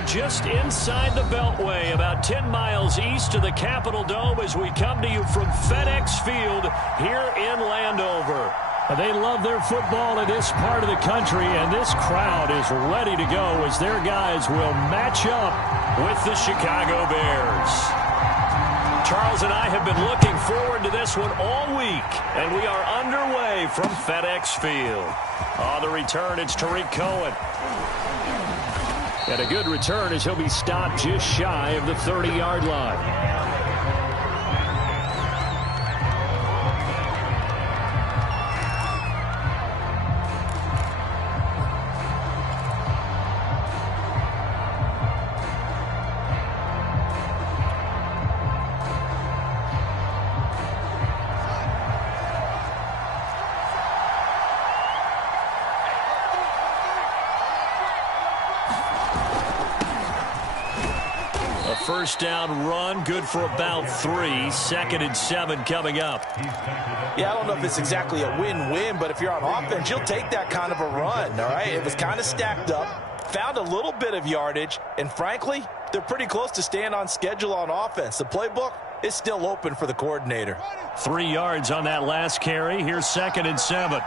are just inside the Beltway, about 10 miles east of the Capitol Dome as we come to you from FedEx Field here in Landover. They love their football in this part of the country, and this crowd is ready to go as their guys will match up with the Chicago Bears. Charles and I have been looking forward to this one all week, and we are underway from FedEx Field. On the return, it's Tariq Cohen. And a good return as he'll be stopped just shy of the 30-yard line. First down run, good for about 3. 2nd and 7 coming up. Yeah, I don't know if it's exactly a win-win, but if you're on offense, you'll take that kind of a run, all right? It was kind of stacked up, found a little bit of yardage, and frankly, they're pretty close to staying on schedule on offense. The playbook is still open for the coordinator. 3 yards on that last carry. Here's 2nd and 7.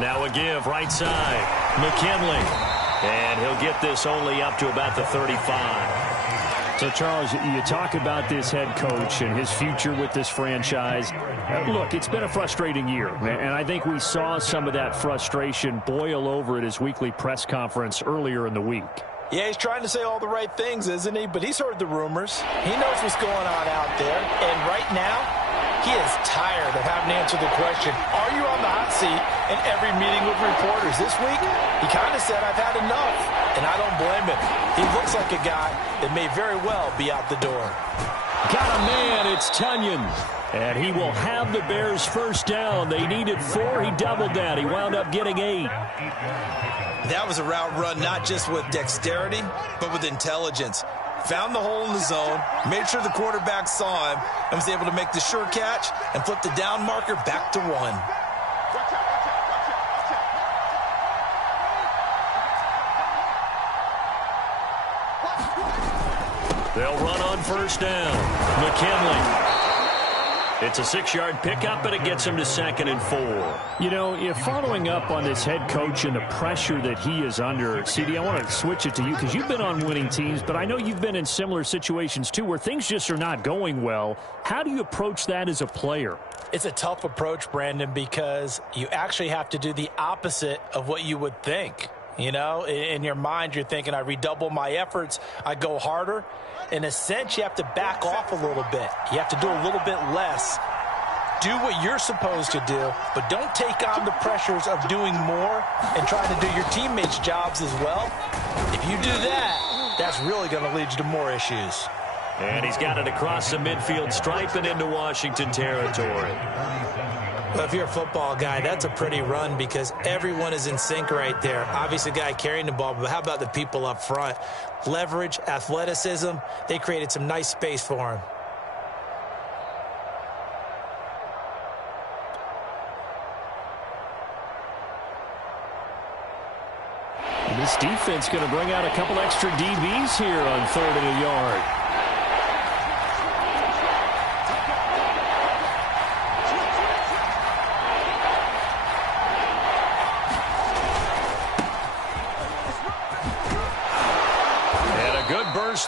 Now a give, right side. McKinley. And he'll get this only up to about the 35. So, Charles, you talk about this head coach and his future with this franchise. Look, it's been a frustrating year, and I think we saw some of that frustration boil over at his weekly press conference earlier in the week. Yeah, he's trying to say all the right things, isn't he? But he's heard the rumors. He knows what's going on out there. And right now, he is tired of having to answer the question, are you on the hot seat in every meeting with reporters? This week, he kind of said, I've had enough. And I don't blame him. He looks like a guy that may very well be out the door. Got a man, it's Tunyon. And he will have the Bears first down. They needed 4. He doubled that. He wound up getting 8. That was a route run not just with dexterity, but with intelligence. Found the hole in the zone, made sure the quarterback saw him, and was able to make the sure catch and flip the down marker back to 1. They'll run on first down. McKinley. It's a 6-yard pickup, but it gets him to 2nd and 4. You know, if following up on this head coach and the pressure that he is under, CD, I want to switch it to you because you've been on winning teams, but I know you've been in similar situations too where things just are not going well. How do you approach that as a player? It's a tough approach, Brandon, because you actually have to do the opposite of what you would think. You know, in your mind, you're thinking, I redouble my efforts, I go harder. In a sense, you have to back off a little bit. You have to do a little bit less. Do what you're supposed to do, but don't take on the pressures of doing more and trying to do your teammates' jobs as well. If you do that, that's really going to lead you to more issues. And he's got it across the midfield stripe and into Washington territory. Well, if you're a football guy, that's a pretty run because everyone is in sync right there. Obviously, the guy carrying the ball, but how about the people up front? Leverage, athleticism, they created some nice space for him. And this defense going to bring out a couple extra DBs here on 3rd and a yard.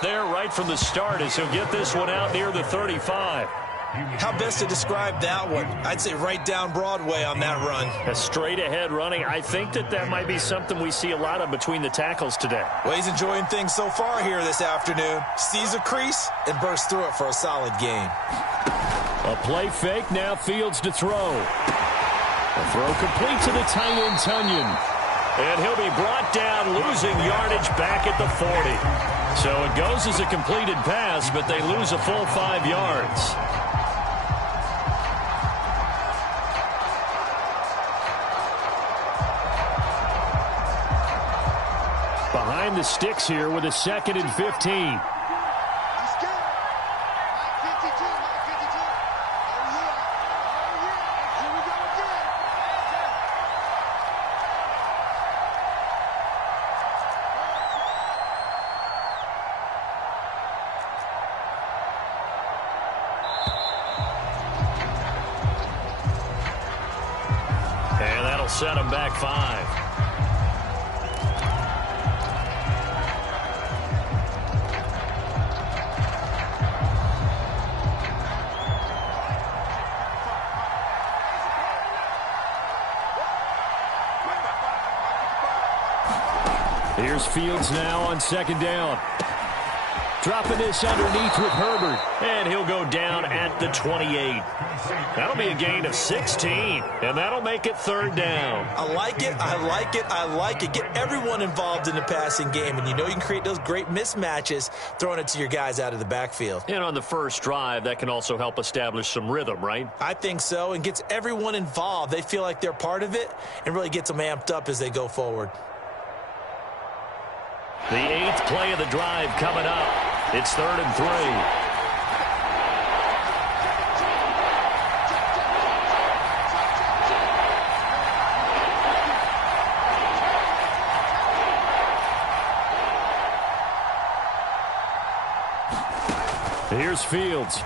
There right from the start as he'll get this one out near the 35. How best to describe that one? I'd say right down Broadway on that run. A straight ahead running. I think that might be something we see a lot of between the tackles today. Well, he's enjoying things so far here this afternoon. Sees a crease and bursts through it for a solid game. A play fake, now Fields to throw. A throw complete to the tight end Tunyon. And he'll be brought down, losing yardage back at the 40. So it goes as a completed pass, but they lose a full 5 yards. Behind the sticks here with a 2nd and 15. set them back 5. Here's Fields now on second down. Dropping this underneath with Herbert. And he'll go down at the 28. That'll be a gain of 16. And that'll make it third down. I like it. I like it. I like it. Get everyone involved in the passing game. And you know you can create those great mismatches throwing it to your guys out of the backfield. And on the first drive, that can also help establish some rhythm, right? I think so. And gets everyone involved. They feel like they're part of it and really gets them amped up as they go forward. The 8th play of the drive coming up. It's 3rd and 3. Here's Fields.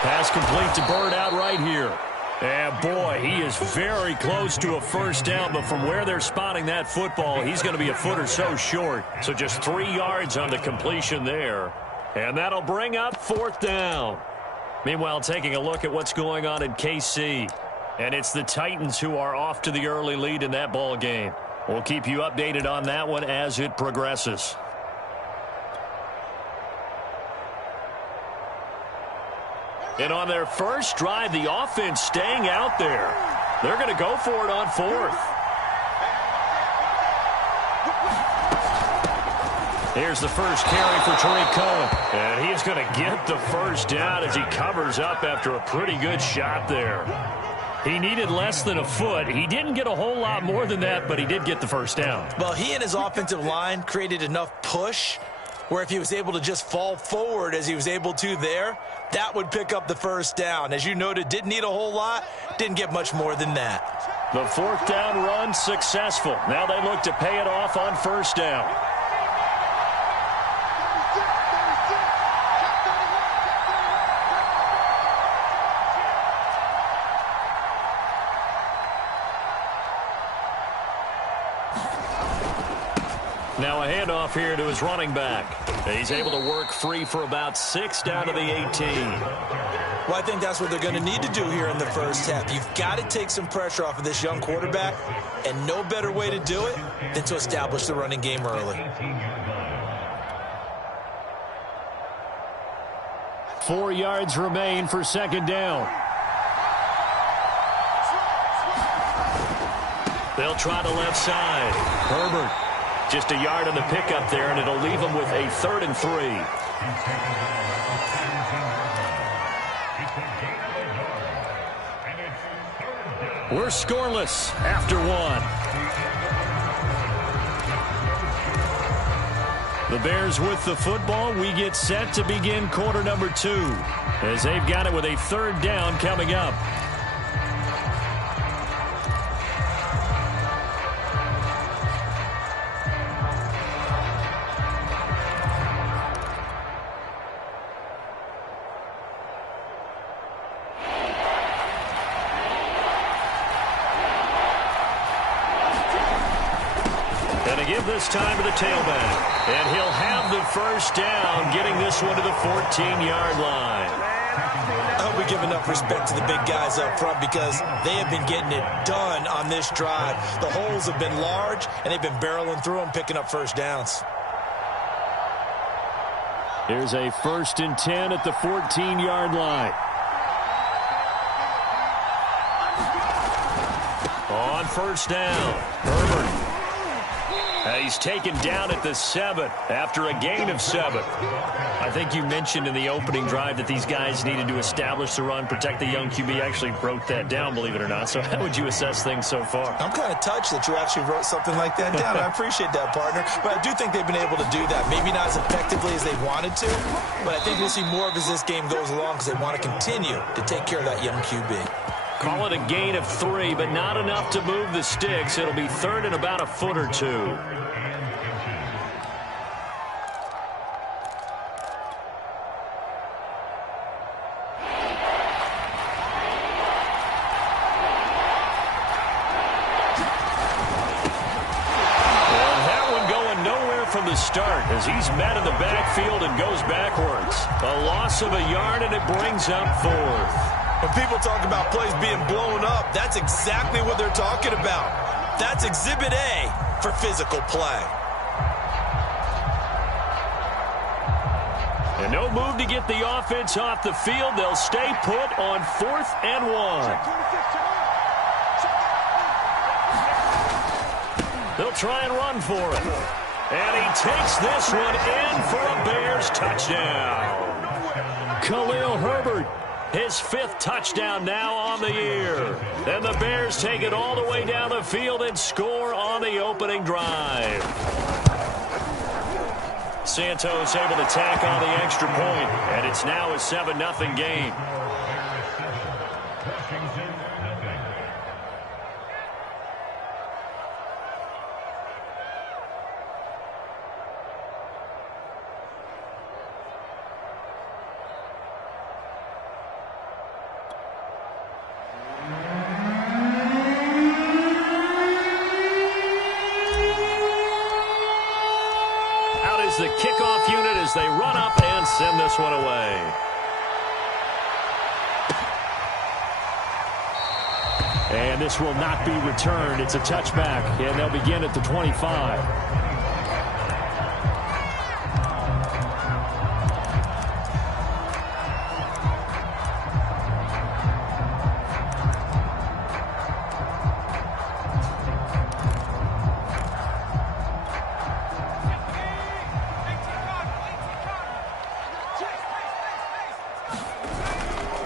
Pass complete to Bird out right here. And, boy, he is very close to a first down, but from where they're spotting that football, he's going to be a foot or so short. So just 3 yards on the completion there. And that'll bring up 4th down. Meanwhile, taking a look at what's going on in KC. And it's the Titans who are off to the early lead in that ball game. We'll keep you updated on that one as it progresses. And on their first drive, the offense staying out there. They're going to go for it on 4th. Here's the first carry for Tariq Cohen. And he's going to get the first down as he covers up after a pretty good shot there. He needed less than a foot. He didn't get a whole lot more than that, but he did get the first down. Well, he and his offensive line created enough push where if he was able to just fall forward as he was able to there, that would pick up the first down. As you noted, didn't need a whole lot, didn't get much more than that. The 4th down run successful. Now they look to pay it off on first down. Now a handoff here to his running back. He's able to work free for about 6 down to the 18. Well, I think that's what they're going to need to do here in the first half. You've got to take some pressure off of this young quarterback, and no better way to do it than to establish the running game early. 4 yards remain for second down. They'll try the left side. Herbert. Just a yard on the pickup there, and it'll leave them with a 3rd and 3. We're scoreless after 1. The Bears with the football. We get set to begin quarter number 2 as they've got it with a 3rd down coming up. This time to the tailback, and he'll have the first down, getting this one to the 14-yard line. I hope we give enough respect to the big guys up front because they have been getting it done on this drive. The holes have been large, and they've been barreling through them, picking up first downs. Here's a 1st and 10 at the 14-yard line. On first down, Herbert. He's taken down at the 7 after a gain of 7. I think you mentioned in the opening drive that these guys needed to establish the run, protect the young QB. I actually wrote that down, believe it or not. So how would you assess things so far? I'm kind of touched that you actually wrote something like that down. I appreciate that, partner. But I do think they've been able to do that. Maybe not as effectively as they wanted to, but I think we'll see more of as this game goes along because they want to continue to take care of that young QB. Call it a gain of 3, but not enough to move the sticks. It'll be 3rd and about a foot or 2. the start as he's met in the backfield and goes backwards. A loss of a yard, and it brings up fourth. When people talk about plays being blown up, that's exactly what they're talking about. That's Exhibit A for physical play. And no move to get the offense off the field. They'll stay put on 4th and 1. They'll try and run for it. And he takes this one in for a Bears touchdown. Khalil Herbert, his 5th touchdown now on the year. And the Bears take it all the way down the field and score on the opening drive. Santos able to tack on the extra point, and it's now a 7-0 game. The kickoff unit as they run up and send this one away. And this will not be returned. It's a touchback, and they'll begin at the 25.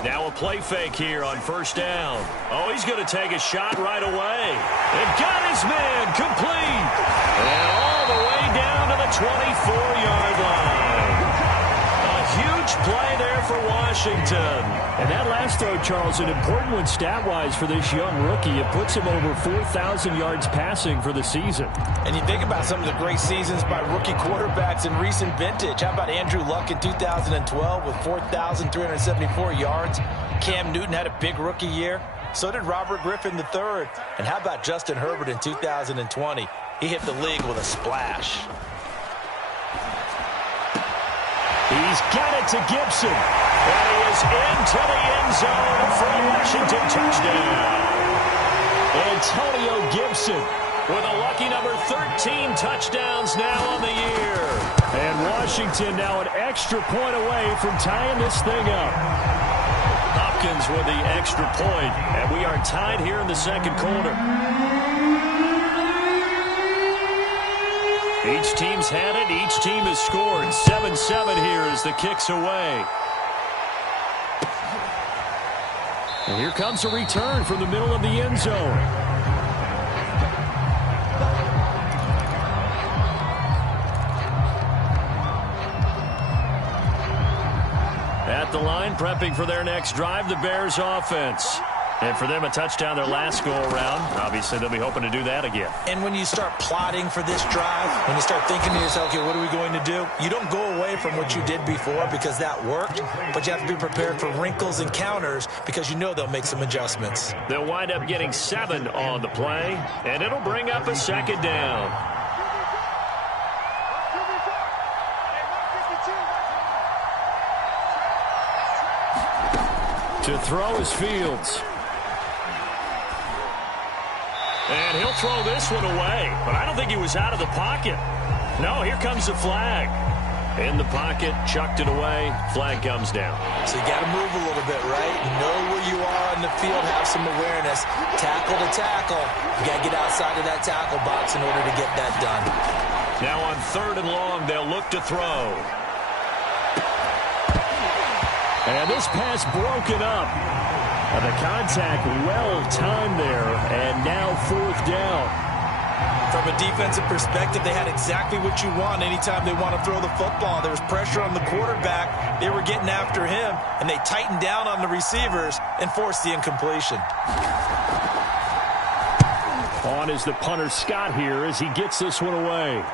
Now a play fake here on 1st down. Oh, he's going to take a shot right away. And got his man complete. And all the way down to the 24-yard line. A huge play there for Washington. And that last throw, Charles, an important one stat-wise for this young rookie. It puts him over 4,000 yards passing for the season. And you think about some of the great seasons by rookie quarterbacks in recent vintage. How about Andrew Luck in 2012 with 4,374 yards? Cam Newton had a big rookie year. So did Robert Griffin III. And how about Justin Herbert in 2020? He hit the league with a splash. He's got it to Gibson. And he is into the end zone for a Washington touchdown. Antonio Gibson with a lucky number 13 touchdowns now on the year. And Washington now an extra point away from tying this thing up. Hopkins with the extra point, and we are tied here in the second quarter. Each team's had it. Each team has scored. 7-7 here as the kick's away. And here comes a return from the middle of the end zone. At the line, prepping for their next drive, the Bears offense. And for them, a touchdown their last go-around. Obviously, they'll be hoping to do that again. And when you start plotting for this drive, when you start thinking to yourself, okay, what are we going to do? You don't go away from what you did before because that worked, but you have to be prepared for wrinkles and counters because you know they'll make some adjustments. They'll wind up getting 7 on the play, and it'll bring up a 2nd down. To throw is Fields. And he'll throw this one away. But I don't think he was out of the pocket. No, here comes the flag. In the pocket, chucked it away. Flag comes down. So you got to move a little bit, right? Know where you are in the field, have some awareness. Tackle to tackle. You got to get outside of that tackle box in order to get that done. Now on 3rd and long, they'll look to throw. And this pass broken up. The contact well timed there, and now 4th down. From a defensive perspective, they had exactly what you want anytime they want to throw the football. There was pressure on the quarterback. They were getting after him, and they tightened down on the receivers and forced the incompletion. On is the punter Scott here as he gets this one away.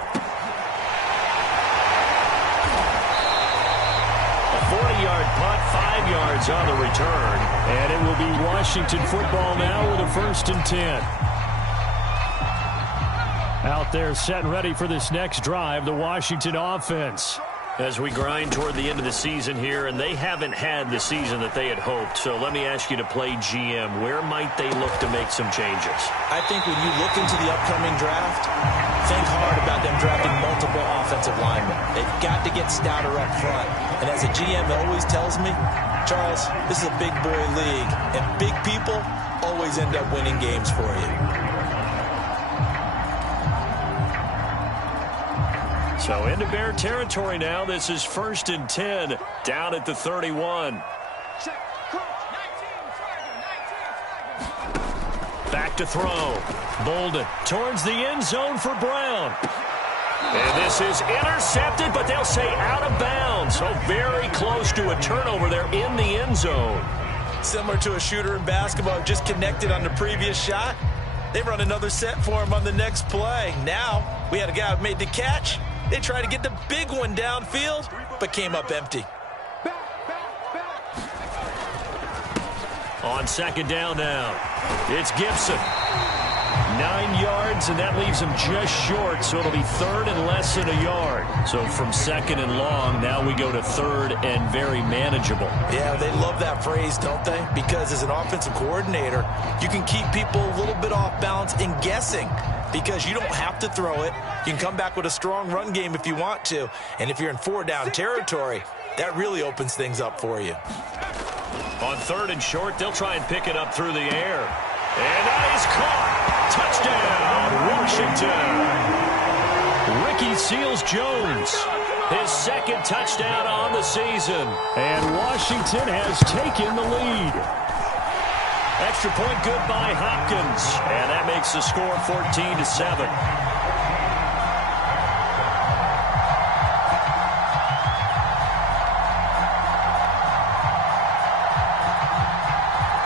40-yard punt, 5 yards on the return. And it will be Washington football now with a 1st and 10. Out there set and ready for this next drive, the Washington offense. As we grind toward the end of the season here, and they haven't had the season that they had hoped. So let me ask you to play GM. Where might they look to make some changes? I think when you look into the upcoming draft, think hard about them drafting multiple offensive linemen. They've got to get stouter up front. And as a GM always tells me, Charles, this is a big boy league, and big people always end up winning games for you. So into Bear territory now. This is 1st and 10 down at the 31. Back to throw. Bolden towards the end zone for Brown. And this is intercepted, but they'll say out of bounds. So very close to a turnover there in the end zone. Similar to a shooter in basketball, just connected on the previous shot. They run another set for him on the next play. Now we had a guy who made the catch. They tried to get the big one downfield, but came up empty. On 2nd down now, it's Gibson. 9 yards, and that leaves him just short, so it'll be 3rd and less than a yard. So from 2nd and long, now we go to 3rd and very manageable. Yeah, they love that phrase, don't they? Because as an offensive coordinator, you can keep people a little bit off balance and guessing, because you don't have to throw it. You can come back with a strong run game if you want to. And if you're in 4-down territory, that really opens things up for you. On 3rd and short, they'll try and pick it up through the air. And that is caught. Touchdown, Washington. Ricky Seals-Jones, his 2nd touchdown on the season. And Washington has taken the lead. Extra point good by Hopkins. And that makes the score 14-7.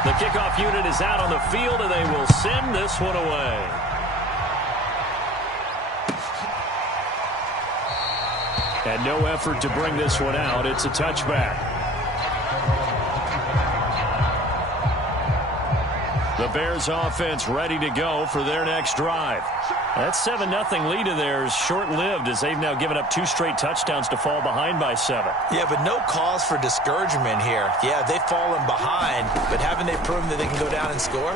The kickoff unit is out on the field, and they will send this one away. And no effort to bring this one out. It's a touchback. The Bears offense ready to go for their next drive. That 7-0 lead of theirs short-lived, as they've now given up 2 straight touchdowns to fall behind by 7. Yeah, but no cause for discouragement here. Yeah, they've fallen behind, but haven't they proven that they can go down and score?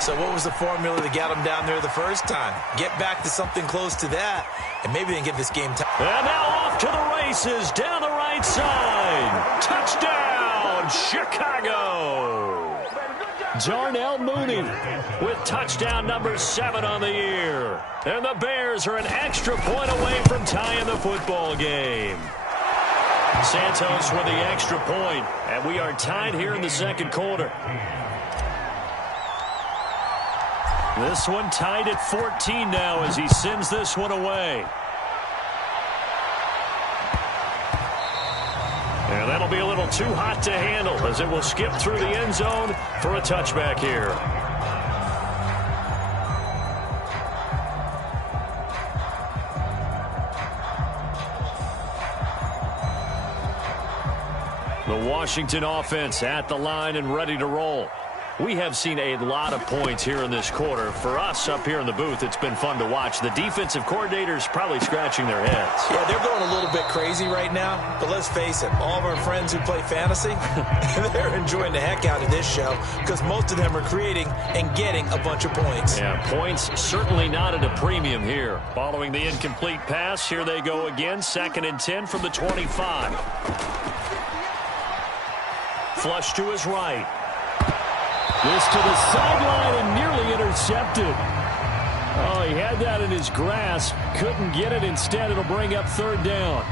So what was the formula to get them down there the first time? Get back to something close to that, and maybe they can get this game tied. And now off to the races down the right side. Touchdown, Chicago. Darnell Mooney with touchdown number 7 on the year. And the Bears are an extra point away from tying the football game. Santos with the extra point, and we are tied here in the 2nd quarter. This one tied at 14 now as he sends this one away. And that'll be a little too hot to handle as it will skip through the end zone for a touchback here. The Washington offense at the line and ready to roll. We have seen a lot of points here in this quarter. For us up here in the booth, it's been fun to watch. The defensive coordinators probably scratching their heads. Yeah, they're going a little bit crazy right now. But let's face it, all of our friends who play fantasy, they're enjoying the heck out of this show because most of them are creating and getting a bunch of points. Yeah, points certainly not at a premium here. Following the incomplete pass, here they go again. 2nd and 10 from the 25. Flush to his right. This to the sideline and nearly intercepted. Oh, he had that in his grasp. Couldn't get it. Instead, it'll bring up 3rd down.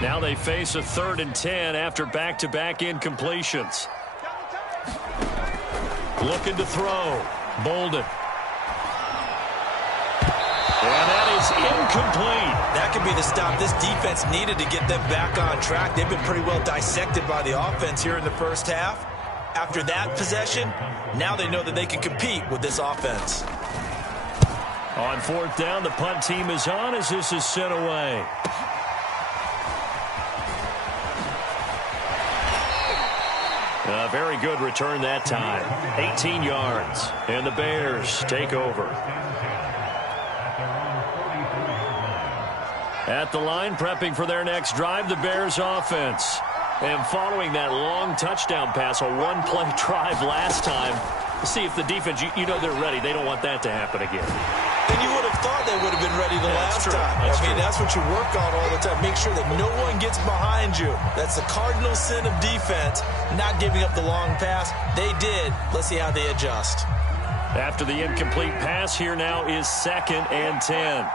Now they face a 3rd and 10 after back-to-back incompletions. Looking to throw. Bolden. And that is incomplete. That could be the stop this defense needed to get them back on track. They've been pretty well dissected by the offense here in the first half. After that possession, now they know that they can compete with this offense. On fourth down, the punt team is on as this is sent away. A very good return that time. 18 yards. And the Bears take over. At the line, prepping for their next drive, the Bears offense. And following that long touchdown pass, a one-play drive last time, see if the defense, you know they're ready. They don't want that to happen again. And you would have thought they would have been ready the last time. That's what you work on all the time. Make sure that no one gets behind you. That's the cardinal sin of defense, not giving up the long pass. They did. Let's see how they adjust. After the incomplete pass, here now is 2nd and 10.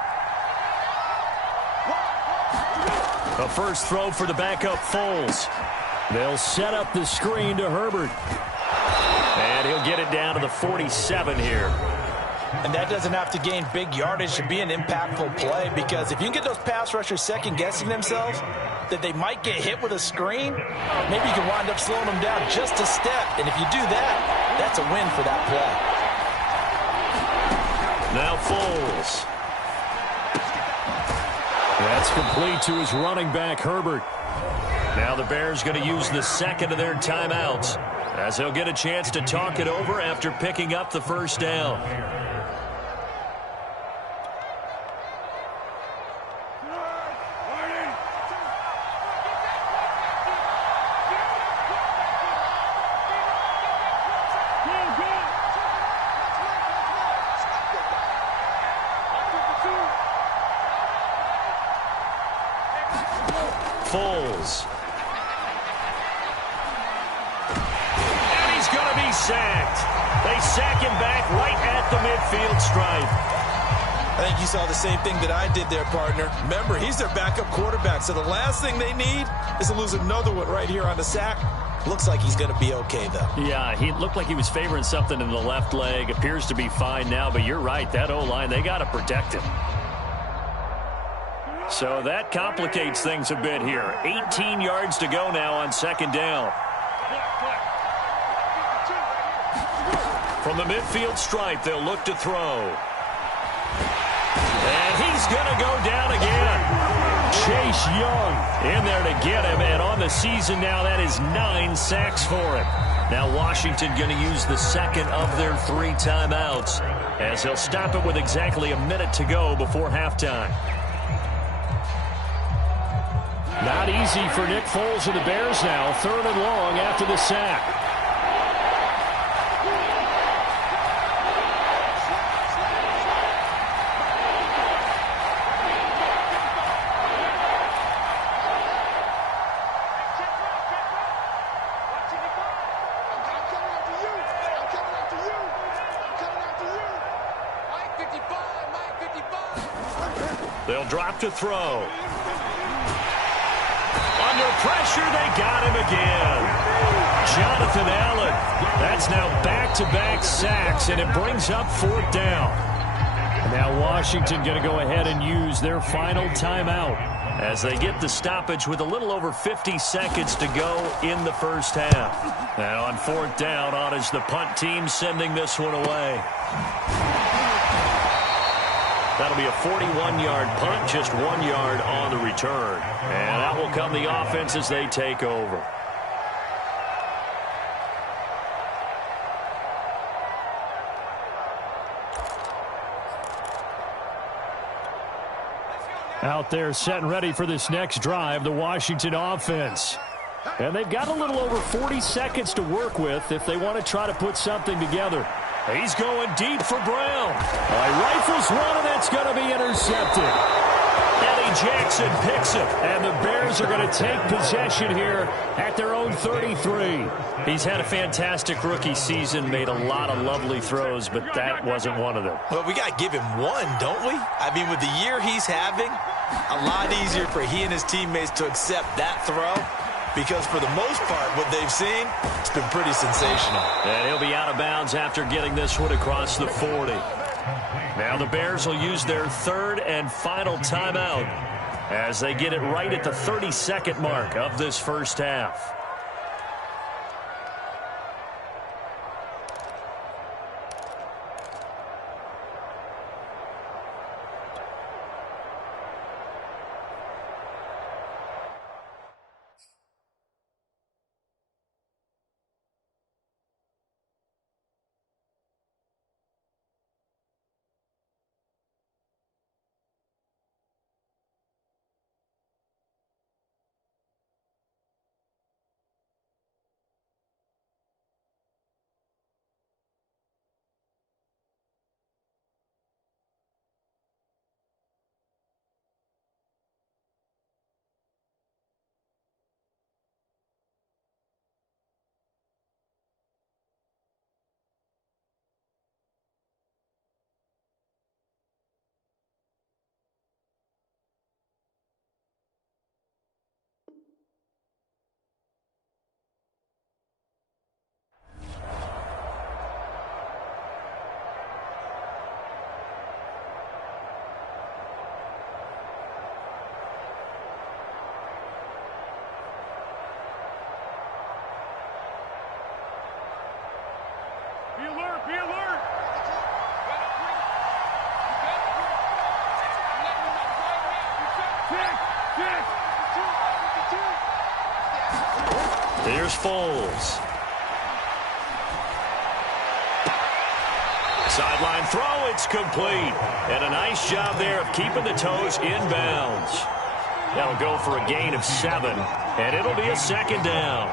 A first throw for the backup Foles. They'll set up the screen to Herbert. And he'll get it down to the 47 here. And that doesn't have to gain big yardage to be an impactful play, because if you can get those pass rushers second-guessing themselves that they might get hit with a screen, maybe you can wind up slowing them down just a step. And if you do that, that's a win for that play. Now Foles. That's complete to his running back, Herbert. Now the Bears going to use the second of their timeouts as they'll get a chance to talk it over after picking up the first down. Foles. And he's going to be sacked. They sack him back right at the midfield stripe. I think you saw the same thing that I did there, partner. Remember, he's their backup quarterback, so the last thing they need is to lose another one right here on the sack. Looks like he's going to be okay, though. Yeah, he looked like he was favoring something in the left leg. Appears to be fine now, but you're right. That O-line, they got to protect him. So that complicates things a bit here. 18 yards to go now on second down. From the midfield stripe, they'll look to throw. And he's going to go down again. Chase Young in there to get him. And on the season now, that is 9 sacks for him. Now Washington going to use the second of their 3 timeouts as he'll stop it with exactly a minute to go before halftime. Not easy for Nick Foles and the Bears now. 3rd and long after the sack. They'll drop to throw. Under pressure, they got him again. Jonathan Allen. That's now back-to-back sacks, and it brings up 4th down. And now Washington going to go ahead and use their final timeout as they get the stoppage with a little over 50 seconds to go in the first half. And on 4th down, on is the punt team sending this one away. That'll be a 41-yard punt, just 1 yard on the return. And that will come the offense as they take over. Out there set and ready for this next drive, the Washington offense. And they've got a little over 40 seconds to work with if they want to try to put something together. He's going deep for Brown. Rifles one, and that's going to be intercepted. Eddie Jackson picks it, and the Bears are going to take possession here at their own 33. He's had a fantastic rookie season, made a lot of lovely throws, but that wasn't one of them. Well, we got to give him one, don't we? I mean, with the year he's having, a lot easier for he and his teammates to accept that throw. Because for the most part, what they've seen, it's been pretty sensational. And he'll be out of bounds after getting this one across the 40. Now the Bears will use their 3rd and final timeout as they get it right at the 32nd mark of this first half. Here's Foles. Sideline throw, it's complete. And a nice job there of keeping the toes in bounds. That'll go for a gain of 7, and it'll be a second down.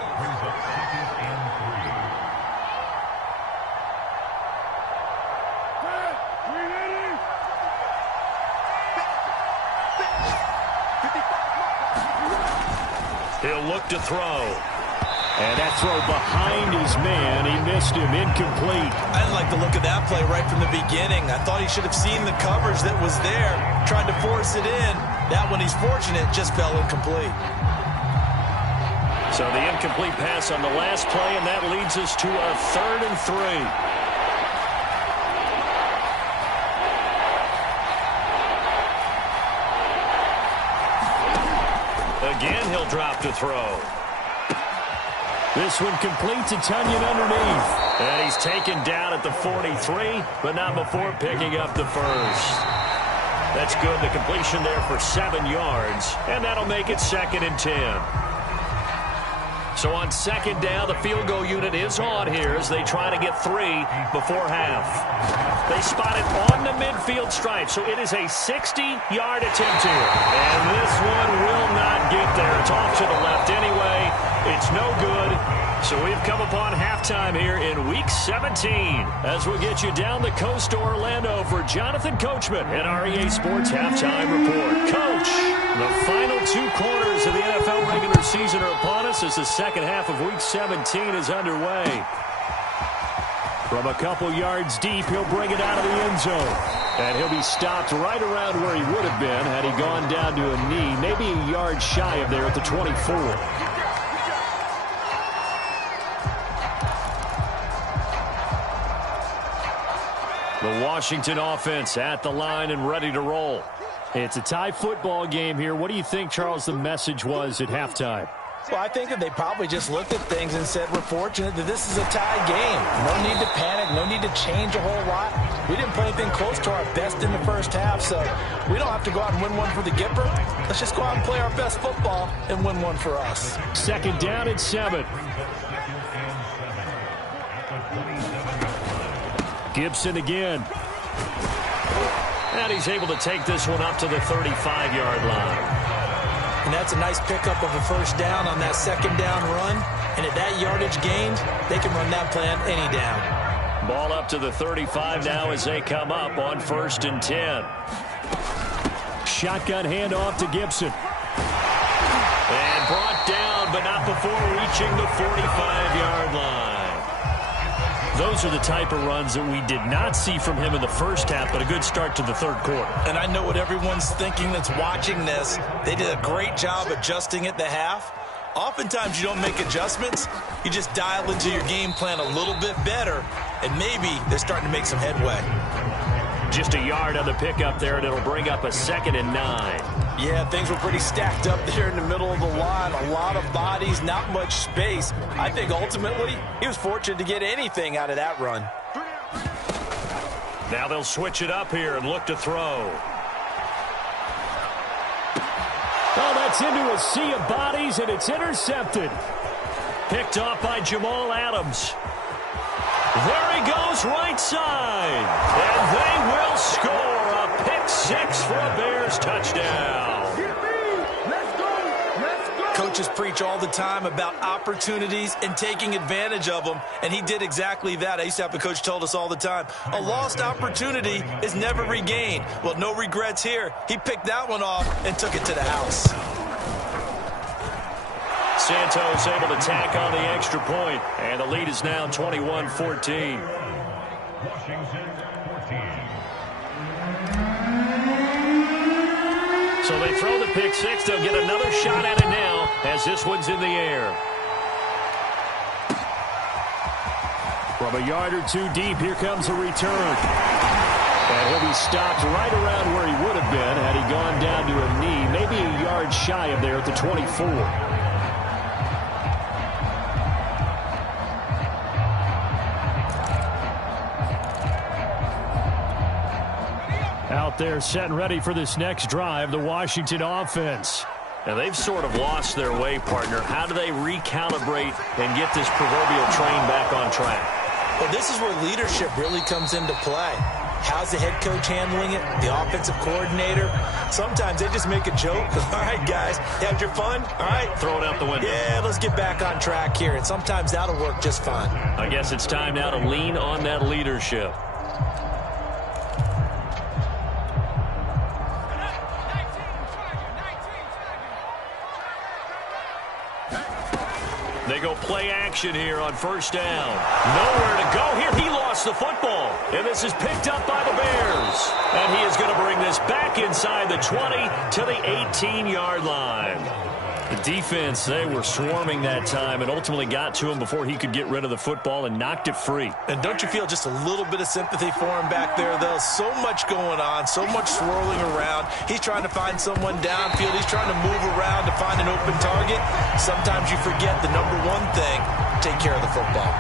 He'll look to throw. And that throw behind his man. He missed him. Incomplete. I didn't like the look of that play right from the beginning. I thought he should have seen the coverage that was there, tried to force it in. That one, he's fortunate, just fell incomplete. So the incomplete pass on the last play, and that leads us to a 3rd and 3. Again, he'll drop to throw. This one complete to Tunyon underneath. And he's taken down at the 43, but not before picking up the first. That's good. The completion there for 7 yards, and that'll make it 2nd and 10. So on 2nd down, the field goal unit is on here as they try to get 3 before half. They spot it on the midfield stripe, so it is a 60-yard attempt here. And this one will not get there. It's off to the left anyway. It's no good. So we've come upon halftime here in Week 17 as we get you down the coast to Orlando for Jonathan Coachman and our EA Sports Halftime Report. Coach, the final 2 quarters of the NFL regular season are upon us as the second half of Week 17 is underway. From a couple yards deep, he'll bring it out of the end zone. And he'll be stopped right around where he would have been had he gone down to a knee, maybe a yard shy of there at the 24. The Washington offense at the line and ready to roll. It's a tie football game here. What do you think, Charles, the message was at halftime? Well, I think that they probably just looked at things and said, we're fortunate that this is a tie game. No need to panic. No need to change a whole lot. We didn't play anything close to our best in the first half, so we don't have to go out and win one for the Gipper. Let's just go out and play our best football and win one for us. 2nd down and 7. Gibson again. And he's able to take this one up to the 35-yard line. And that's a nice pickup of a first down on that 2nd down run. And at that yardage gained, they can run that plan any down. Ball up to the 35 now as they come up on 1st and 10. Shotgun handoff to Gibson. And brought down, but not before reaching the 45-yard line. Those are the type of runs that we did not see from him in the first half, but a good start to the 3rd quarter. And I know what everyone's thinking that's watching this. They did a great job adjusting at the half. Oftentimes you don't make adjustments. You just dial into your game plan a little bit better, and maybe they're starting to make some headway. Just a yard on the pickup there, and it'll bring up a 2nd and 9. Yeah, things were pretty stacked up there in the middle of the line. A lot of bodies, not much space. I think ultimately he was fortunate to get anything out of that run. Now they'll switch it up here and look to throw. Oh, that's into a sea of bodies, and it's intercepted. Picked off by Jamal Adams. There he goes, right side. And they will score a pick-6 for a Bears touchdown. Coaches preach all the time about opportunities and taking advantage of them, and he did exactly that. I used to have a coach told us all the time, a lost opportunity is never regained. Well, no regrets here. He picked that one off and took it to the house. Santos able to tack on the extra point, and the lead is now 21-14. So they throw the pick-6. They'll get another shot at it now as this one's in the air. From a yard or 2 deep, here comes a return. And he'll be stopped right around where he would have been had he gone down to a knee, maybe a yard shy of there at the 24. Out there set and ready for this next drive, the Washington offense. And they've sort of lost their way, partner. How do they recalibrate and get this proverbial train back on track? Well, this is where leadership really comes into play. How's the head coach handling it? The offensive coordinator? Sometimes they just make a joke. All right, guys, you had your fun? All right. Throw it out the window. Yeah, let's get back on track here. And sometimes that'll work just fine. I guess it's time now to lean on that leadership. They go play action here on first down. Nowhere to go here. He lost the football. And this is picked up by the Bears. And he is going to bring this back inside the 20 to the 18-yard line. The defense, they were swarming that time and ultimately got to him before he could get rid of the football and knocked it free. And don't you feel just a little bit of sympathy for him back there, though? So much going on, so much swirling around. He's trying to find someone downfield. He's trying to move around to find an open target. Sometimes you forget the number one thing, take care of the football.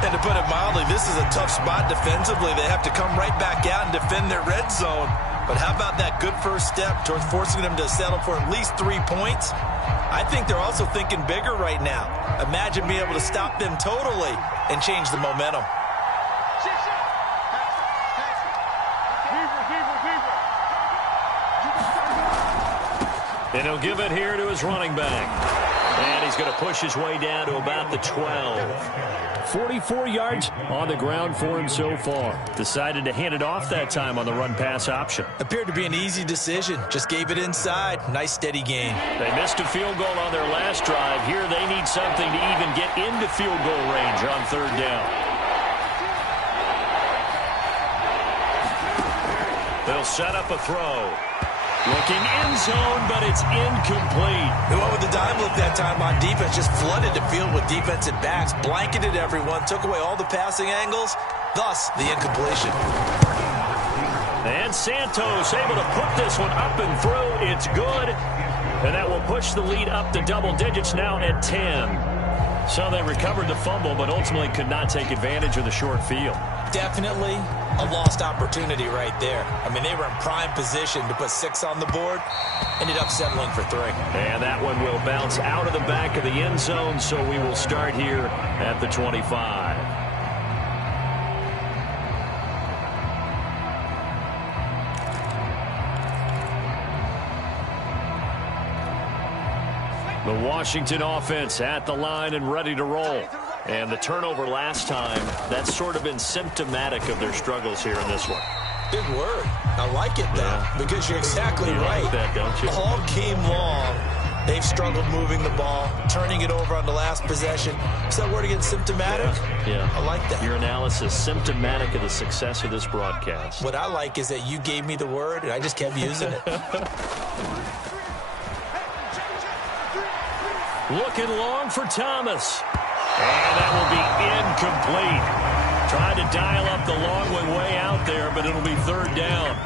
And to put it mildly, this is a tough spot defensively. They have to come right back out and defend their red zone. But how about that good first step towards forcing them to settle for at least 3 points? I think they're also thinking bigger right now. Imagine being able to stop them totally and change the momentum. And he'll give it here to his running back. And he's going to push his way down to about the 12. 44 yards on the ground for him so far. Decided to hand it off that time on the run-pass option. Appeared to be an easy decision. Just gave it inside. Nice, steady gain. They missed a field goal on their last drive. Here they need something to even get into field goal range on third down. They'll set up a throw. Looking end zone, but it's incomplete. They went with the dime look that time on defense. Just flooded the field with defensive backs. Blanketed everyone. Took away all the passing angles. Thus, the incompletion. And Santos able to put this one up and through. It's good. And that will push the lead up to double digits now at 10. So they recovered the fumble, but ultimately could not take advantage of the short field. Definitely a lost opportunity right there. I mean, they were in prime position to put 6 on the board. Ended up settling for 3. And that one will bounce out of the back of the end zone, so we will start here at the 25. The Washington offense at the line and ready to roll. And the turnover last time, that's sort of been symptomatic of their struggles here in this one. Big word. I like it, though, because you're exactly right. Like that, don't you? All game long, they've struggled moving the ball, turning it over on the last possession. Is that word again, symptomatic? Yeah. I like that. Your analysis, symptomatic of the success of this broadcast. What I like is that you gave me the word, and I just kept using it. Looking long for Thomas. And that will be incomplete. Trying to dial up the long one way out there, but it'll be third down.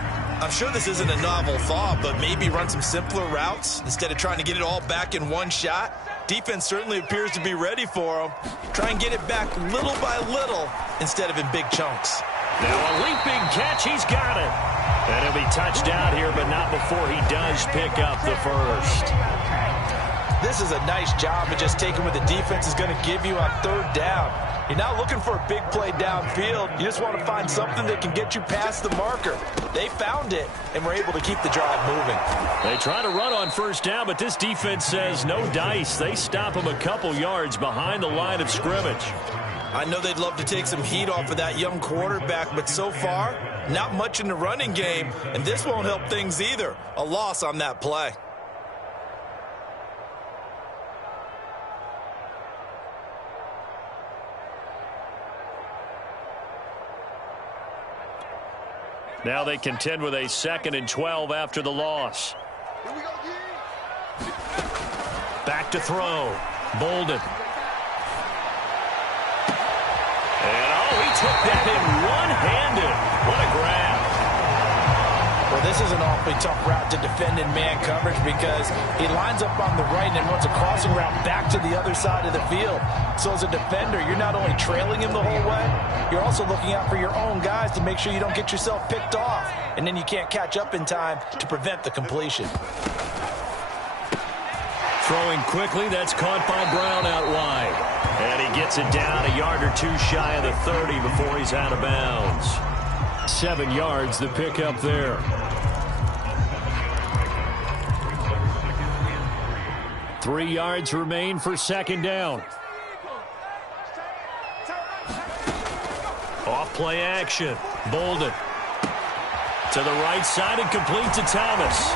I'm sure this isn't a novel thought, but maybe run some simpler routes instead of trying to get it all back in one shot. Defense certainly appears to be ready for them. Try and get it back little by little instead of in big chunks. Now a leaping catch. He's got it. And he'll be touched out here, but not before he does pick up the first. This is a nice job of just taking what the defense is going to give you on third down. You're not looking for a big play downfield. You just want to find something that can get you past the marker. They found it and were able to keep the drive moving. They try to run on first down, but this defense says no dice. They stop him a couple yards behind the line of scrimmage. I know they'd love to take some heat off of that young quarterback, but so far, not much in the running game, and this won't help things either. A loss on that play. Now they contend with a 2nd and 12 after the loss. Back to throw. Bolden. And he took that in one-handed. What a grab. Well, this is an awfully tough route to defend in man coverage because he lines up on the right and runs a crossing route back to the other side of the field. So as a defender, you're not only trailing him the whole way, you're also looking out for your own guys to make sure you don't get yourself picked off. And then you can't catch up in time to prevent the completion. Throwing quickly, that's caught by Brown out wide. And he gets it down a yard or two shy of the 30 before he's out of bounds. 7 yards, the pickup there. Three yards remain for second down. Off play action. Bolden. To the right side and complete to Thomas.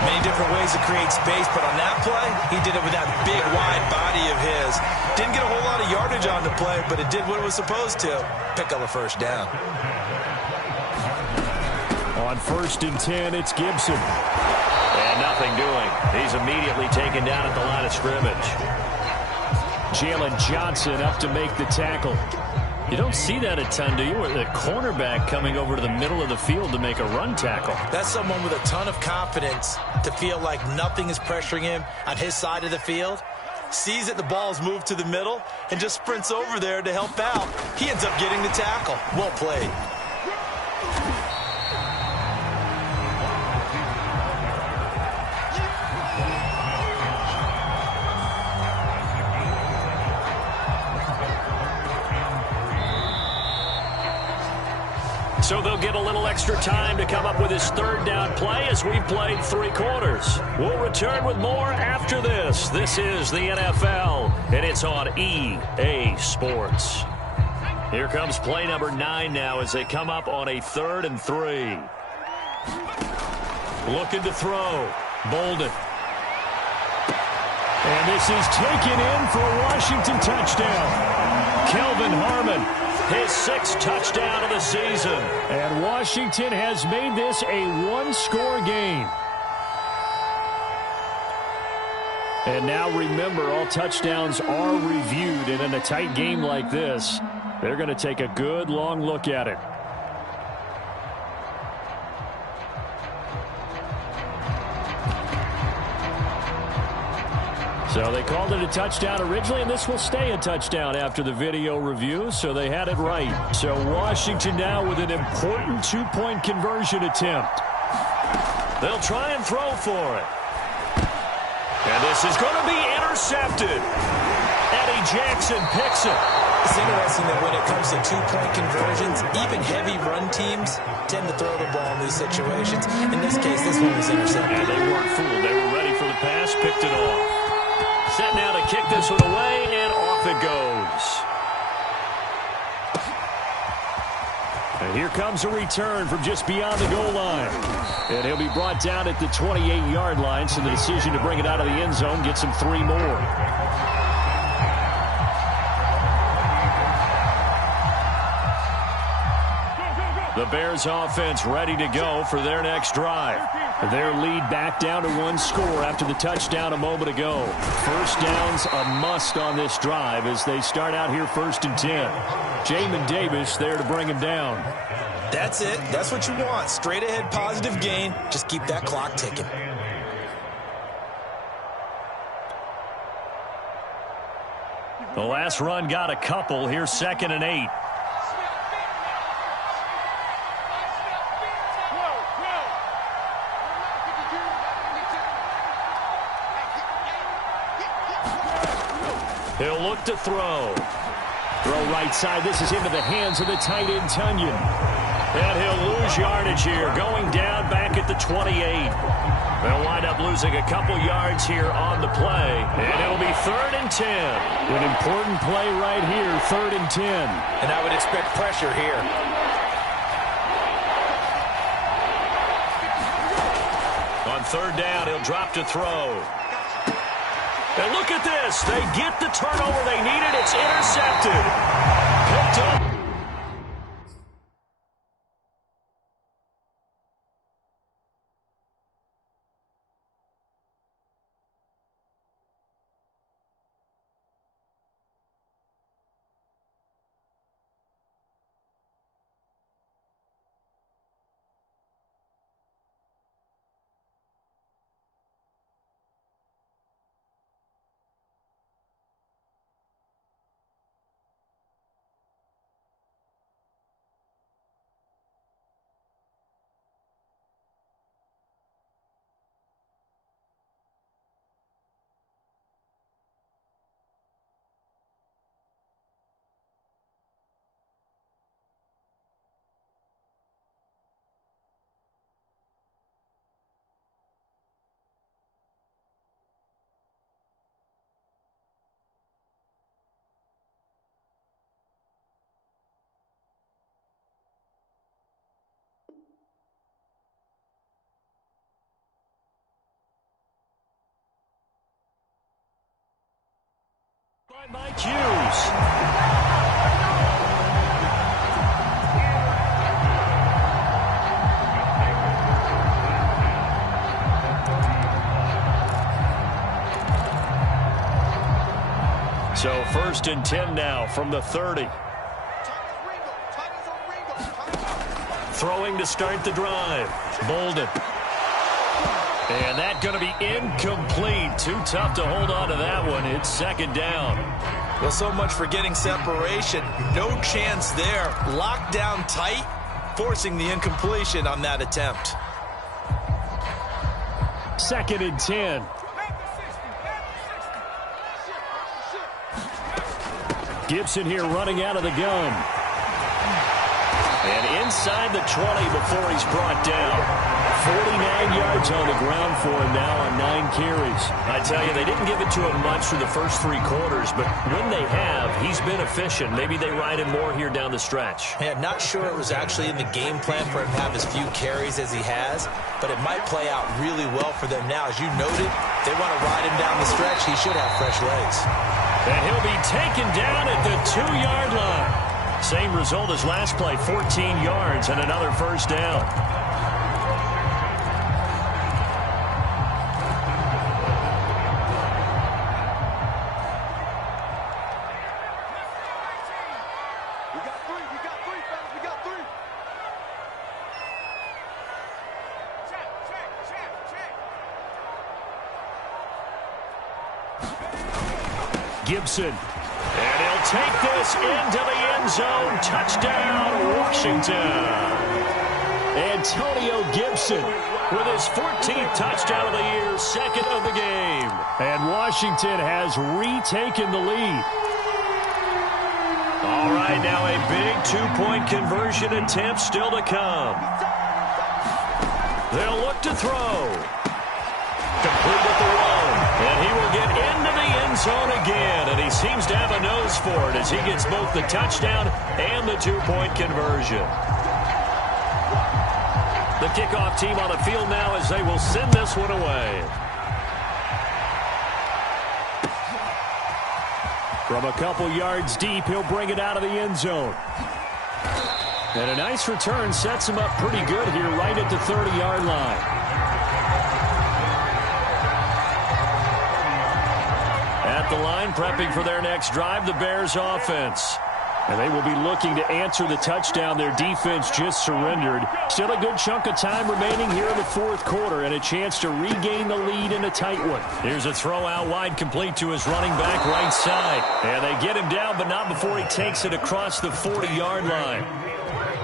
Many different ways to create space, but on that play, he did it with that big, wide body of his. Didn't get a whole lot of yardage on the play, but it did what it was supposed to. Pick up a first down. On 1st and 10, it's Gibson. And nothing doing. He's immediately taken down at the line of scrimmage. Jalen Johnson up to make the tackle. You don't see that a ton, do you? The cornerback coming over to the middle of the field to make a run tackle. That's someone with a ton of confidence to feel like nothing is pressuring him on his side of the field. Sees that the ball's moved to the middle and just sprints over there to help out. He ends up getting the tackle. Well played. So they'll get a little extra time to come up with his 3rd down play as we've played 3 quarters. We'll return with more after this. This is the NFL, and it's on EA Sports. Here comes play number 9 now as they come up on a 3rd and 3. Looking to throw. Bolden. And this is taken in for a Washington touchdown. Kelvin Harmon. His 6th touchdown of the season. And Washington has made this a 1-score game. And now remember, all touchdowns are reviewed. And in a tight game like this, they're going to take a good long look at it. So they called it a touchdown originally, and this will stay a touchdown after the video review, so they had it right. So Washington now with an important 2-point conversion attempt. They'll try and throw for it. And this is going to be intercepted. Eddie Jackson picks it. It's interesting that when it comes to 2-point conversions, even heavy run teams tend to throw the ball in these situations. In this case, this one was intercepted. And they weren't fooled. They were ready for the pass, picked it off. Set now to kick this one away, and off it goes. And here comes a return from just beyond the goal line. And he'll be brought down at the 28-yard line, so the decision to bring it out of the end zone gets him 3 more. The Bears offense ready to go for their next drive. Their lead back down to 1 score after the touchdown a moment ago. First down's a must on this drive as they start out here 1st and 10. Jamin Davis there to bring him down. That's it. That's what you want. Straight ahead positive gain. Just keep that clock ticking. The last run got a couple. Here's 2nd and 8. He'll look to throw. Throw right side. This is into the hands of the tight end, Tunyon. And he'll lose yardage here, going down back at the 28. They'll wind up losing a couple yards here on the play. And it'll be 3rd and 10. An important play right here, 3rd and 10. And I would expect pressure here. On 3rd down, he'll drop to throw. And look at this. They get the turnover they needed. It's intercepted. Picked up. Mike Hughes. So 1st and 10 now from the 30. Throwing to start the drive. Bolden. And that going to be incomplete. Too tough to hold on to that one. It's 2nd down. Well, so much for getting separation. No chance there. Locked down tight, forcing the incompletion on that attempt. 2nd and 10. Gibson here running out of the gun. And inside the 20 before he's brought down. 49 yards on the ground for him now on 9 carries. I tell you, they didn't give it to him much through the first 3 quarters, but when they have, he's been efficient. Maybe they ride him more here down the stretch. Yeah, not sure it was actually in the game plan for him to have as few carries as he has, but it might play out really well for them now. As you noted, they want to ride him down the stretch. He should have fresh legs. And he'll be taken down at the 2-yard line. Same result as last play, 14 yards and another 1st down. Gibson. And he'll take this into the end zone. Touchdown, Washington. Antonio Gibson with his 14th touchdown of the year, 2nd of the game. And Washington has retaken the lead. All right, now a big 2-point conversion attempt still to come. They'll look to throw. Complete with the run. And he will get into the end zone again. And he seems to have a nose for it as he gets both the touchdown and the 2-point conversion. The kickoff team on the field now as they will send this one away. From a couple yards deep, he'll bring it out of the end zone. And a nice return sets him up pretty good here right at the 30-yard line. At the line, prepping for their next drive, the Bears offense. And they will be looking to answer the touchdown their defense just surrendered. Still a good chunk of time remaining here in the 4th quarter and a chance to regain the lead in a tight one. Here's a throw out wide, complete to his running back right side. And they get him down, but not before he takes it across the 40-yard line.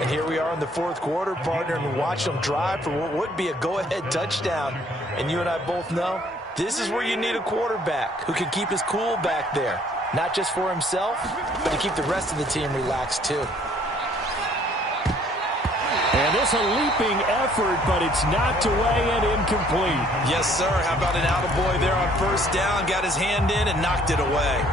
And here we are in the 4th quarter, partner, and watch them drive for what would be a go-ahead touchdown. And you and I both know this is where you need a quarterback who can keep his cool back there. Not just for himself, but to keep the rest of the team relaxed, too. And this a leaping effort, but it's knocked away and incomplete. Yes, sir. How about an attaboy there on 1st down? Got his hand in and knocked it away.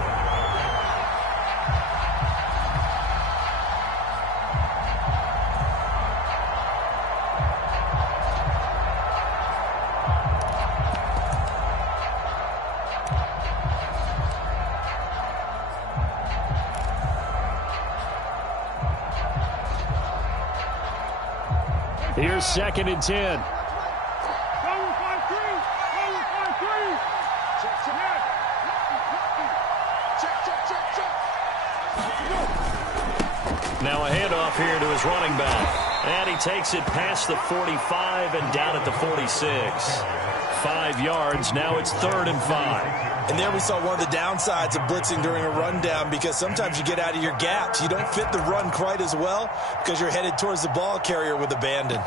Here's 2nd and 10. Now a handoff here to his running back. And he takes it past the 45 and down at the 46. 5 yards. Now it's 3rd and 5. And there we saw one of the downsides of blitzing during a rundown, because sometimes you get out of your gaps. You don't fit the run quite as well because you're headed towards the ball carrier with abandon.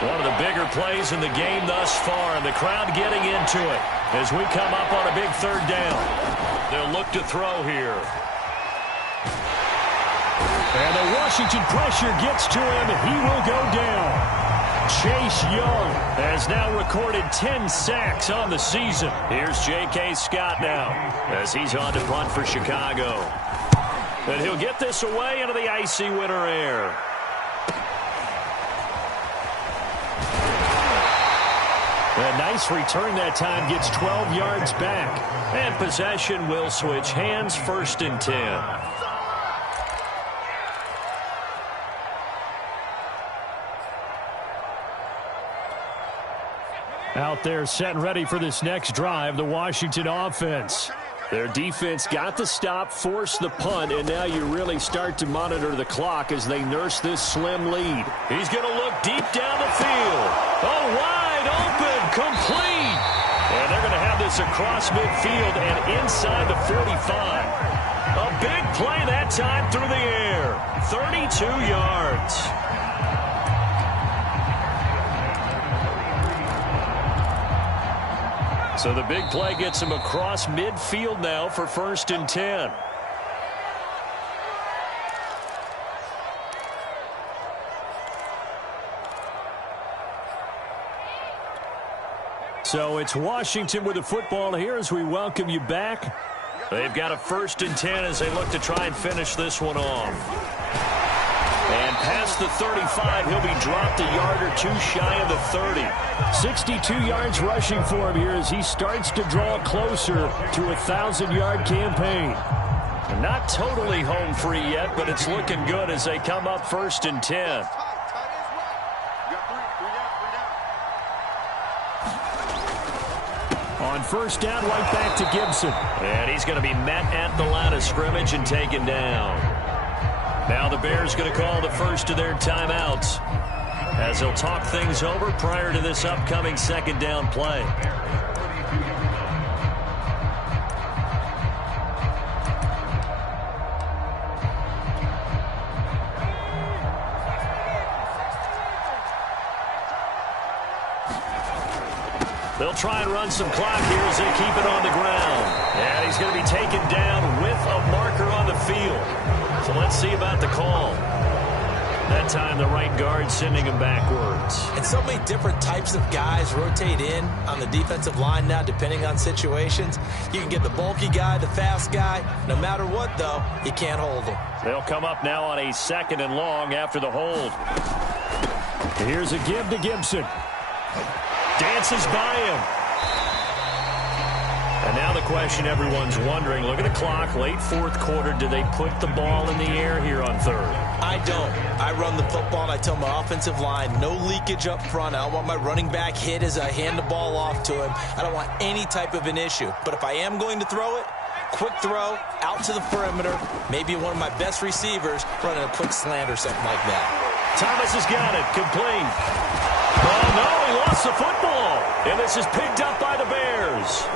One of the bigger plays in the game thus far, and the crowd getting into it as we come up on a big 3rd down. They'll look to throw here. And the Washington pressure gets to him. He will go down. Chase Young has now recorded 10 sacks on the season. Here's J.K. Scott now as he's on to punt for Chicago. And he'll get this away into the icy winter air. A nice return that time, gets 12 yards back. And possession will switch hands, 1st and 10. Out there set and ready for this next drive, the Washington offense. Their defense got the stop, forced the punt, and now you really start to monitor the clock as they nurse this slim lead. He's going to look deep down the field. Oh, wide open, complete. And they're going to have this across midfield and inside the 45. A big play that time through the air. 32 yards. So the big play gets him across midfield now for 1st and 10. So it's Washington with the football here as we welcome you back. They've got a 1st and 10 as they look to try and finish this one off. And past the 35, he'll be dropped a yard or two shy of the 30. 62 yards rushing for him here as he starts to draw closer to a 1,000-yard campaign. Not totally home free yet, but it's looking good as they come up 1st and 10. On 1st down, right back to Gibson. And he's going to be met at the line of scrimmage and taken down. Now the Bears going to call the first of their timeouts as they'll talk things over prior to this upcoming 2nd down play. They'll try and run some clock here as they keep it on the ground. And he's going to be taken down with a marker on the field. So let's see about the call. That time the right guard sending him backwards. And so many different types of guys rotate in on the defensive line now depending on situations. You can get the bulky guy, the fast guy. No matter what, though, you can't hold him. They'll come up now on a 2nd and long after the hold. Here's a give to Gibson. Dances by him. And now the question everyone's wondering, look at the clock, late 4th quarter, do they put the ball in the air here on 3rd? I don't. I run the football and I tell my offensive line, no leakage up front. I don't want my running back hit as I hand the ball off to him. I don't want any type of an issue. But if I am going to throw it, quick throw, out to the perimeter, maybe one of my best receivers running a quick slant or something like that. Thomas has got it, complete. Oh no, he lost the football. And this is picked up by the Bears.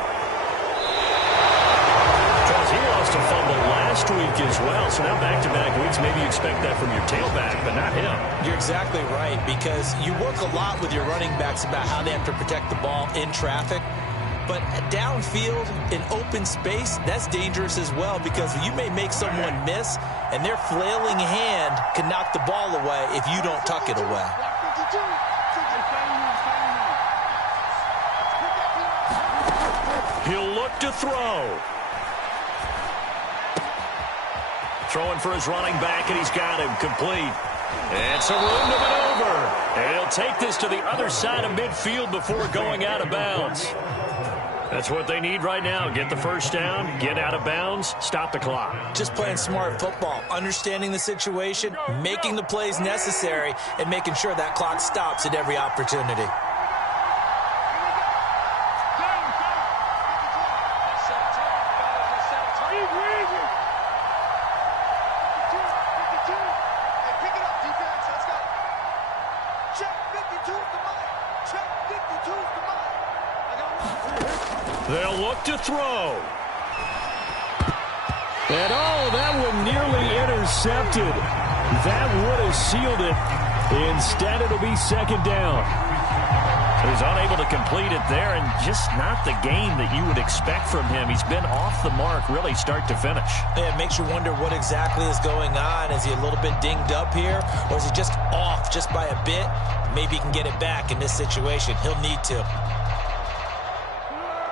He lost a fumble last week as well, so now back-to-back weeks, maybe you expect that from your tailback, but not him. You're exactly right, because you work a lot with your running backs about how they have to protect the ball in traffic, but downfield, in open space, that's dangerous as well, because you may make someone miss, and their flailing hand can knock the ball away if you don't tuck it away. He'll look to throw. Throwing for his running back, and he's got him complete. And some room to maneuver. And he'll take this to the other side of midfield before going out of bounds. That's what they need right now. Get the 1st down, get out of bounds, stop the clock. Just playing smart football, understanding the situation, making the plays necessary, and making sure that clock stops at every opportunity. They'll look to throw. And that one nearly intercepted. That would have sealed it. Instead, it'll be 2nd down. He's unable to complete it there, and just not the game that you would expect from him. He's been off the mark, really, start to finish. Yeah, it makes you wonder what exactly is going on. Is he a little bit dinged up here, or is he just off just by a bit? Maybe he can get it back in this situation. He'll need to.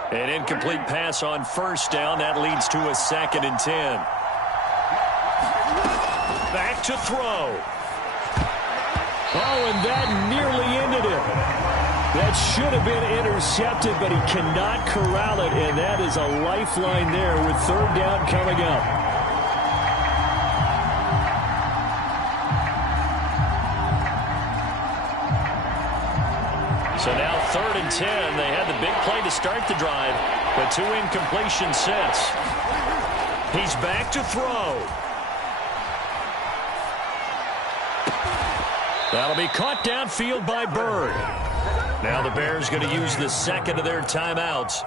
An incomplete pass on 1st down. That leads to a 2nd and 10. Back to throw. Oh, and that nearly ended it. That should have been intercepted, but he cannot corral it, and that is a lifeline there with third down coming up. So now 3rd and 10. They had the big play to start the drive, but 2 incompletions since. He's back to throw. That'll be caught downfield by Bird. Now the Bears going to use the second of their timeouts,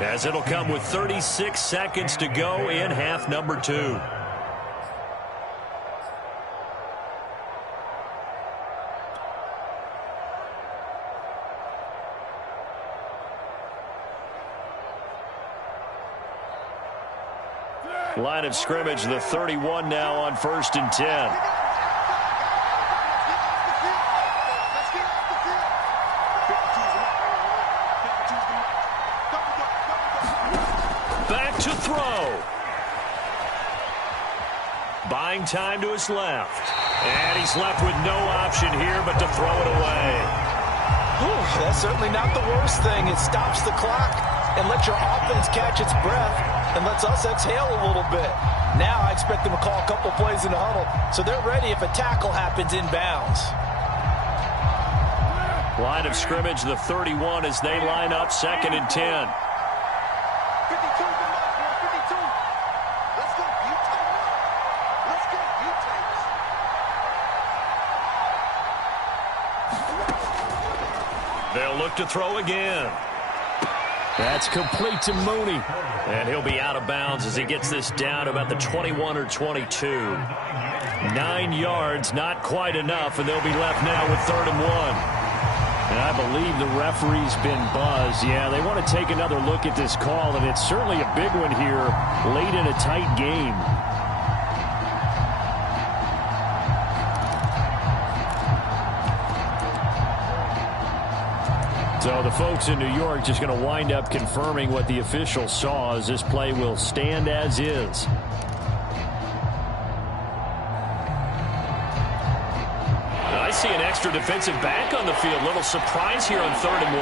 as it'll come with 36 seconds to go in half number 2. Line of scrimmage, the 31 now on 1st and 10. Back to throw. Buying time to his left. And he's left with no option here but to throw it away. Whew, that's certainly not the worst thing. It stops the clock and lets your offense catch its breath and lets us exhale a little bit. Now I expect them to call a couple plays in the huddle, so they're ready if a tackle happens inbounds. Line of scrimmage, the 31 as they line up 2nd and 10. They'll look to throw again. That's complete to Mooney. And he'll be out of bounds as he gets this down about the 21 or 22. 9 yards, not quite enough, and they'll be left now with 3rd and 1. And I believe the referee's been buzzed. Yeah, they want to take another look at this call, and it's certainly a big one here late in a tight game. So the folks in New York just going to wind up confirming what the official saw, as this play will stand as is. I see an extra defensive back on the field. Little surprise here on 3rd and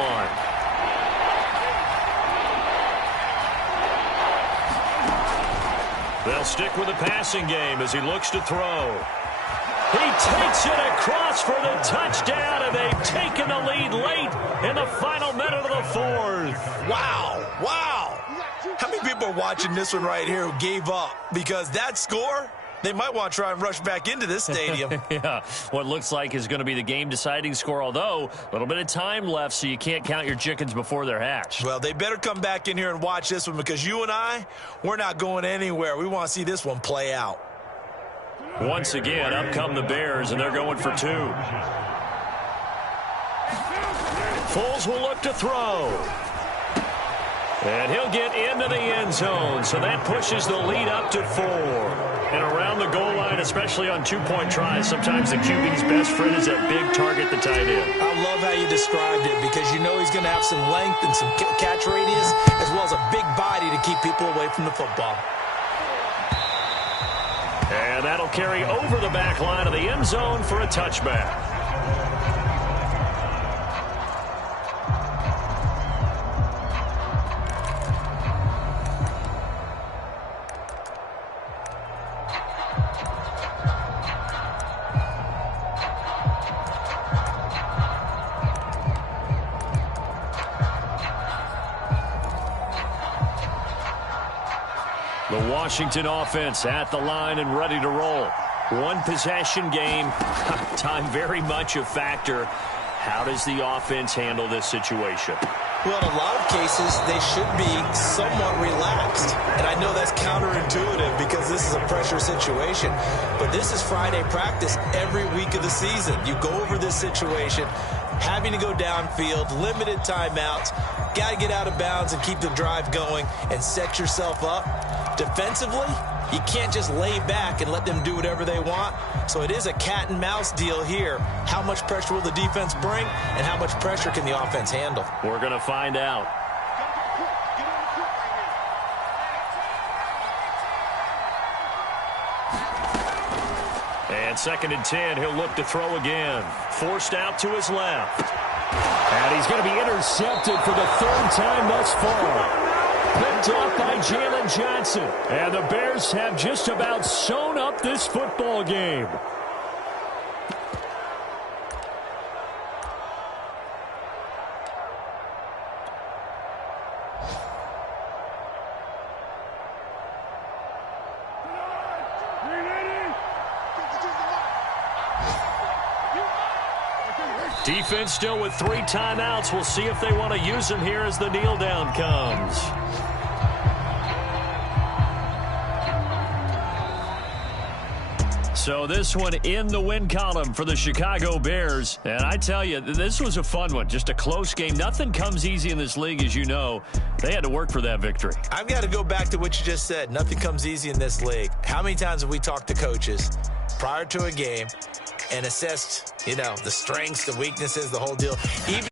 1. They'll stick with the passing game as he looks to throw. He takes it across for the touchdown, and they've taken the lead late in the final minute of the 4th. Wow. Wow. How many people are watching this one right here who gave up? Because that score, they might want to try and rush back into this stadium. Yeah, what looks like is going to be the game-deciding score, although a little bit of time left, so you can't count your chickens before they're hatched. Well, they better come back in here and watch this one, because you and I, we're not going anywhere. We want to see this one play out. Once again, up come the Bears, and they're going for 2. Foles will look to throw. And he'll get into the end zone, so that pushes the lead up to 4. And around the goal line, especially on 2-point tries, sometimes the QB's best friend is that big target, the tight end. I love how you described it, because you know he's going to have some length and some catch radius, as well as a big body to keep people away from the football. And that'll carry over the back line of the end zone for a touchback. The Washington offense at the line and ready to roll. One possession game. Time very much a factor. How does the offense handle this situation? Well, in a lot of cases, they should be somewhat relaxed. And I know that's counterintuitive because this is a pressure situation. But this is Friday practice every week of the season. You go over this situation, having to go downfield, limited timeouts, got to get out of bounds and keep the drive going and set yourself up. Defensively, you can't just lay back and let them do whatever they want. So it is a cat and mouse deal here. How much pressure will the defense bring, and how much pressure can the offense handle? We're going to find out. And 2nd and 10, he'll look to throw again. Forced out to his left. And he's going to be intercepted for the third time thus far. Picked off by Jalen Johnson. And the Bears have just about sewn up this football game. Defense still with 3 timeouts. We'll see if they want to use them here as the kneel down comes. So this one in the win column for the Chicago Bears. And I tell you, this was a fun one. Just a close game. Nothing comes easy in this league, as you know. They had to work for that victory. I've got to go back to what you just said. Nothing comes easy in this league. How many times have we talked to coaches prior to a game and assessed, the strengths, the weaknesses, the whole deal? Even